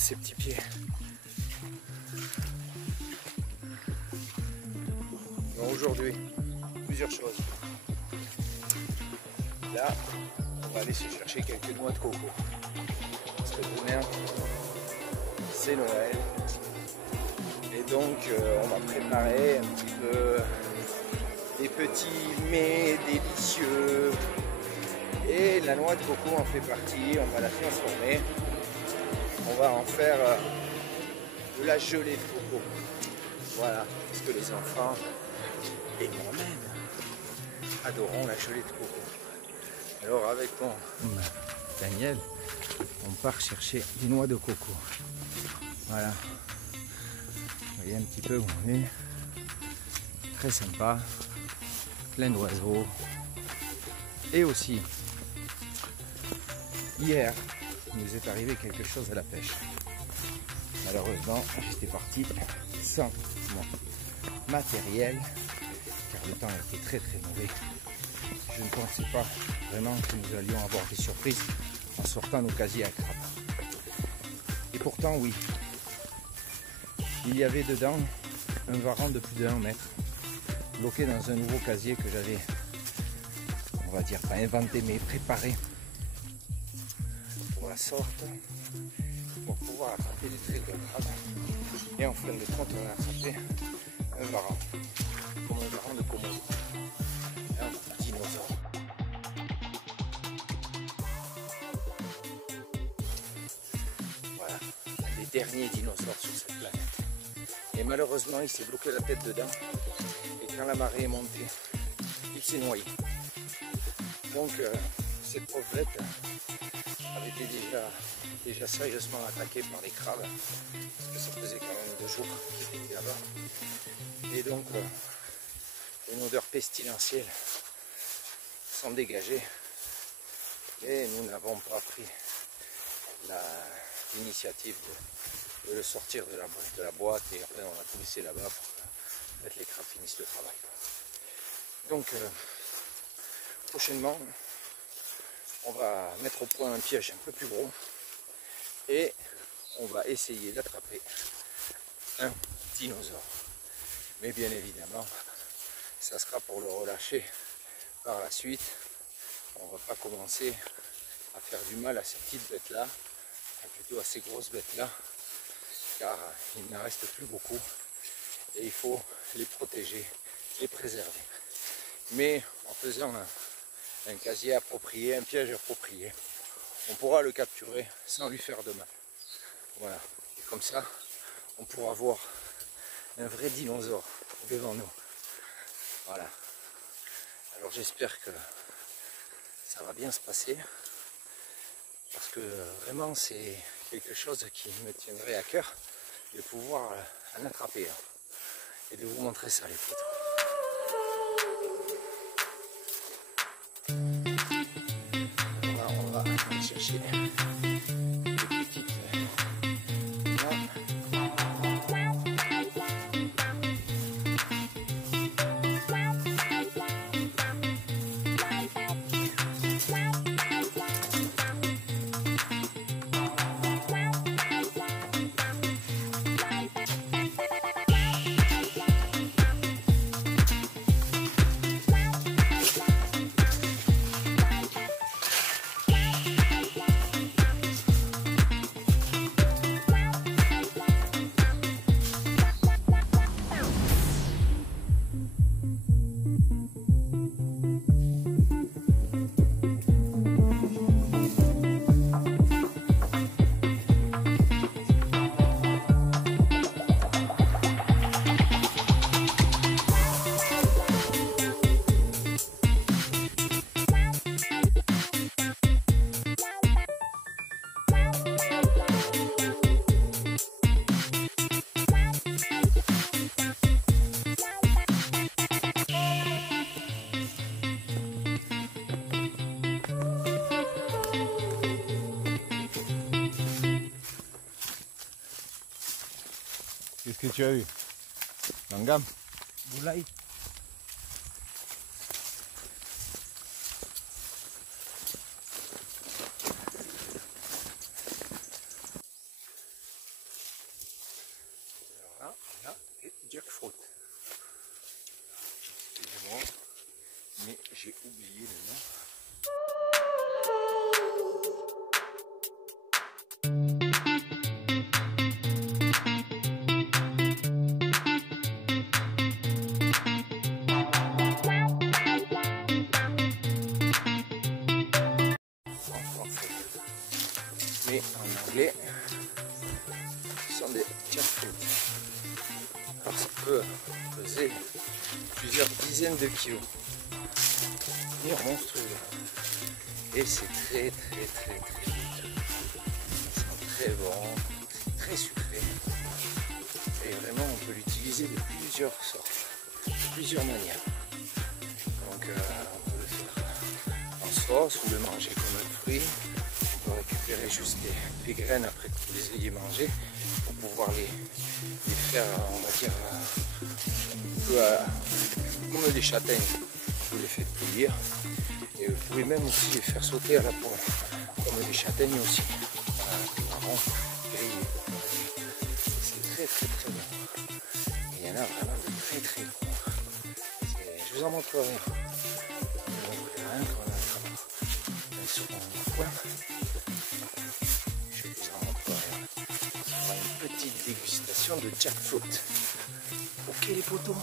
ces petits pieds. Bon, aujourd'hui, plusieurs choses. Là, on va aller se chercher quelques noix de coco. Parce que demain, c'est Noël. Et donc, on va préparer un petit peu des petits mets délicieux. Et la noix de coco en fait partie. On va la transformer. On va en faire de la gelée de coco. Voilà, parce que les enfants et moi-même adorons la gelée de coco. Alors avec mon Daniel, on part chercher des noix de coco. Voilà. Vous voyez un petit peu où on est. Très sympa. Plein d'oiseaux. Et aussi, hier, il nous est arrivé quelque chose à la pêche. Malheureusement, j'étais parti sans mon matériel, car le temps était très mauvais. Je ne pensais pas vraiment que nous allions avoir des surprises en sortant nos casiers à crabe. Et pourtant, oui, il y avait dedans un varan de plus de 1 mètre, bloqué dans un nouveau casier que j'avais, on va dire, pas inventé, mais préparé pour la sorte, pour pouvoir attraper des très gros crabes. Et en fin de compte, on a attrapé un varan, comme un varan de Komodo, un dinosaure. Voilà, un des derniers dinosaures sur cette planète. Et malheureusement, il s'est bloqué la tête dedans. Et quand la marée est montée, il s'est noyé. Donc, cette pauvre bête avait été déjà sérieusement attaquée par les crabes. Parce que ça faisait quand même 2 jours qu'il était là-bas. Et donc, une odeur pestilentielle s'en dégageait. Et nous n'avons pas pris l'initiative de le sortir de la boîte. Et après, on a tout laissé là-bas pour que les crabes finissent le travail. Donc, prochainement, on va mettre au point un piège un peu plus gros et on va essayer d'attraper un dinosaure. Mais bien évidemment, ça sera pour le relâcher par la suite. On ne va pas commencer à faire du mal à ces petites bêtes-là, plutôt à ces grosses bêtes-là, car il n'en reste plus beaucoup et il faut les protéger, les préserver. Mais en faisant un casier approprié, un piège approprié, on pourra le capturer sans lui faire de mal. Voilà, et comme ça, on pourra voir un vrai dinosaure devant nous. Voilà. Alors j'espère que ça va bien se passer, parce que vraiment c'est quelque chose qui me tiendrait à cœur de pouvoir en attraper un et de vous montrer ça les potes. On va aller chercher des petites noix. Qu'est-ce que tu as eu? Langam? Boulaï. jackfruit. Excusez-moi, mais j'ai oublié le nom. Mais en anglais, ce sont des jackfruit. Alors ça peut peser plusieurs dizaines de kilos. Devenir monstrueux. Et c'est très très bon, très sucré. Et vraiment on peut l'utiliser de plusieurs sortes, de plusieurs manières. Donc on peut le faire en sauce ou le manger comme un fruit. On peut récupérer juste les graines après que vous les ayez mangées pour pouvoir les faire, on va dire, un peu comme des châtaignes. Vous les faites bouillir et vous pouvez même aussi les faire sauter à la poêle comme des châtaignes aussi. Marron, grillé. C'est très bon. Et il y en a vraiment de très bons. Je vous en montrerai. Sur mon coin. Je vous en montrerai. On va une petite dégustation de jackfruit. Ok les potos.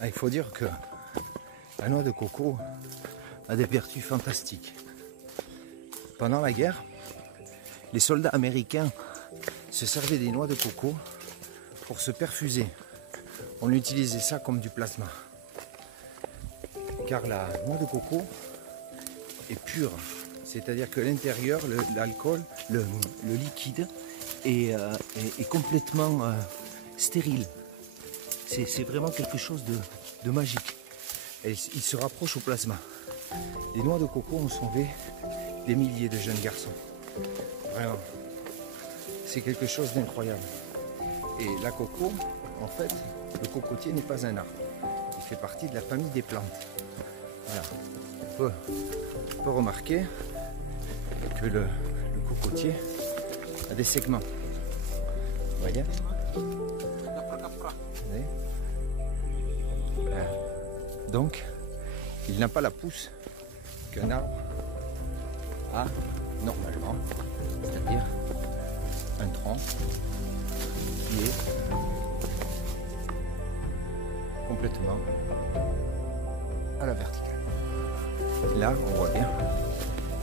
Ah, il faut dire que la noix de coco a des vertus fantastiques. Pendant la guerre, les soldats américains se servaient des noix de coco pour se perfuser. On utilisait ça comme du plasma. Car la noix de coco est pure. C'est-à-dire que l'intérieur, l'alcool, le liquide est complètement stérile. C'est vraiment quelque chose de magique. Et il se rapproche au plasma. Les noix de coco ont sauvé des milliers de jeunes garçons. Vraiment. C'est quelque chose d'incroyable. Et la coco, en fait, le cocotier n'est pas un arbre. Il fait partie de la famille des plantes. Voilà. On peut remarquer que le cocotier a des segments. Vous voyez ? Voilà. Donc, il n'a pas la pousse qu'un arbre a normalement, c'est-à-dire un tronc qui est complètement à la verticale. Là, on voit bien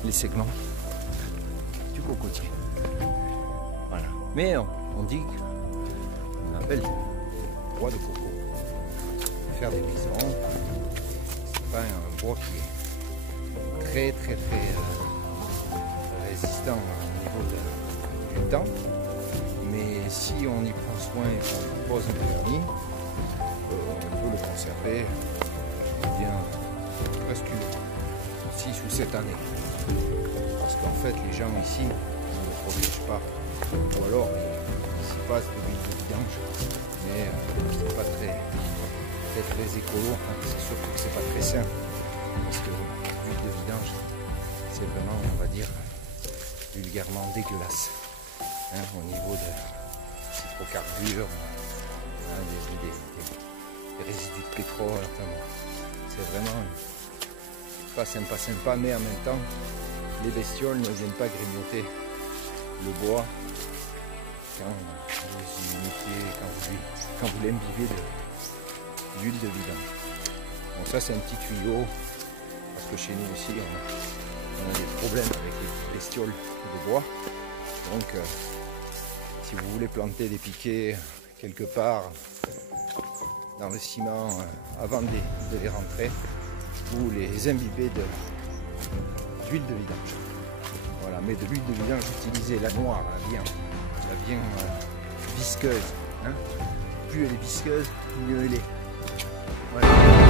les segments du cocotier. Voilà. Mais on dit qu'on appelle bois de coco. Faire des maisons, c'est pas un bois qui est très résistant au niveau du temps. Mais si on y prend soin et qu'on lui pose un vernis, on peut le conserver bien presque 6 ou 7 années. Parce qu'en fait, les gens ici ne le protègent pas. Ou alors, ils s'y passent de l'huile de vidange. Mais c'est pas très écolo. C'est surtout que c'est pas très sain. Parce que l'huile de vidange, c'est vraiment, on va dire, vulgairement dégueulasse. Au niveau de hydrocarbures, des résidus de pétrole, enfin, c'est vraiment pas sympa, mais en même temps, les bestioles ne viennent pas grignoter le bois quand vous y mettez, quand vous l'imbibez d'huile de vidange. Bon, ça c'est un petit tuyau, parce que chez nous aussi on a des problèmes avec les bestioles de bois, donc si vous voulez planter des piquets quelque part dans le ciment avant de les rentrer, vous les imbibez d'huile de vidange. Voilà, mais de l'huile de vidange, utilisez la noire, la bien visqueuse. Plus elle est visqueuse, mieux elle est. Voilà.